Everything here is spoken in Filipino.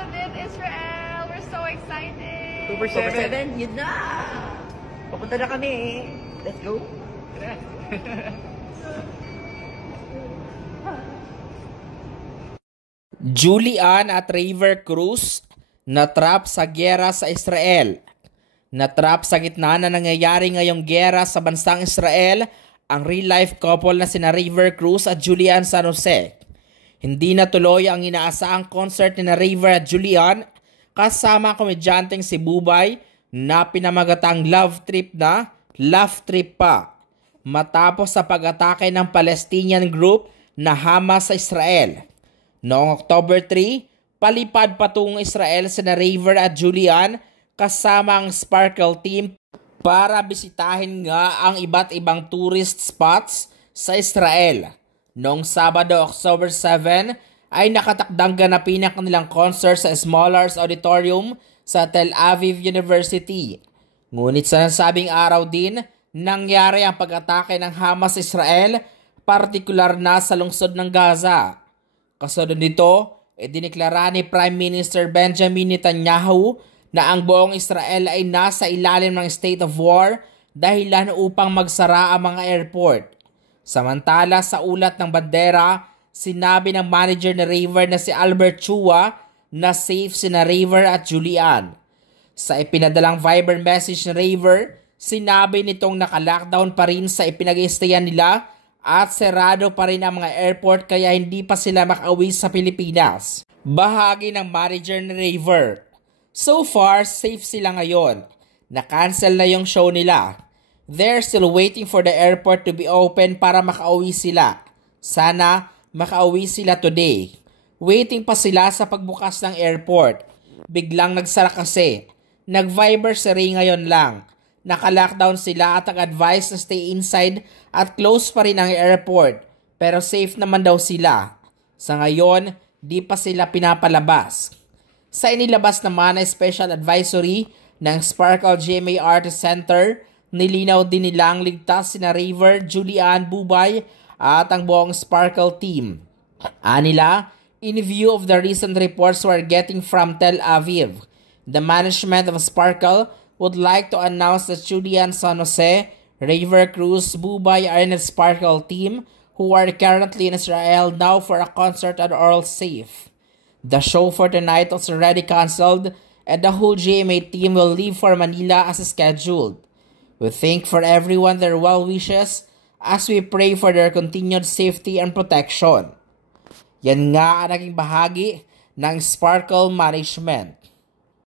Lubid, Israel. We're so excited. Super 7, yun na! Papunta na kami. Let's go. Julian at River Cruz natrap sa giyera sa Israel. Natrap sa gitna na nangyayari ngayong giyera sa bansang Israel ang real-life couple na sina River Cruz at Julian San Jose. Hindi natuloy ang inaasahang concert ni River at Julian kasama ang komedyanteng si Bubay na pinamagatang love trip na love trip pa matapos sa pag-atake ng Palestinian group na Hamas sa Israel. Noong October 3, palipad patungong Israel sina River at Julian kasama ang Sparkle team para bisitahin nga ang iba't ibang tourist spots sa Israel. Noong Sabado, October 7, ay nakatakdang ganapin ang kanilang concert sa Smolar's Auditorium sa Tel Aviv University. Ngunit sa nasabing araw din, nangyari ang pag-atake ng Hamas sa Israel, partikular na sa lungsod ng Gaza. Kasunod nito, idineklara ni Prime Minister Benjamin Netanyahu na ang buong Israel ay nasa ilalim ng state of war dahilan upang magsara ang mga airport. Samantala sa ulat ng bandera, sinabi ng manager ni River na si Albert Chua na safe sina River at Julian. Sa ipinadalang Viber message ni River, sinabi nitong naka-lockdown pa rin sa ipinag-istayan nila at serado pa rin ang mga airport kaya hindi pa sila makauwi sa Pilipinas. Bahagi ng manager ni River. So far, safe sila ngayon. Na-cancel na yung show nila. They're still waiting for the airport to be open para makauwi sila. Sana makauwi sila today. Waiting pa sila sa pagbukas ng airport. Biglang nagsara kasi. Nag-Viber si Ray ngayon lang. Naka-lockdown sila at nag-advise na stay inside at close pa rin ang airport. Pero safe naman daw sila. Sa ngayon, di pa sila pinapalabas. Sa inilabas naman ay special advisory ng Sparkle GMA Artist Center, nilinaw din nilang ligtas sina River, Julian, Bubay at ang buong Sparkle team. Anila, in view of the recent reports we're getting from Tel Aviv, the management of Sparkle would like to announce that Julian San Jose, River Cruz, Bubay are in the Sparkle team who are currently in Israel now for a concert and are all safe. The show for tonight was already cancelled and the whole GMA team will leave for Manila as scheduled. We thank for everyone their well wishes as we pray for their continued safety and protection. Yan nga ang naging bahagi ng Sparkle Management.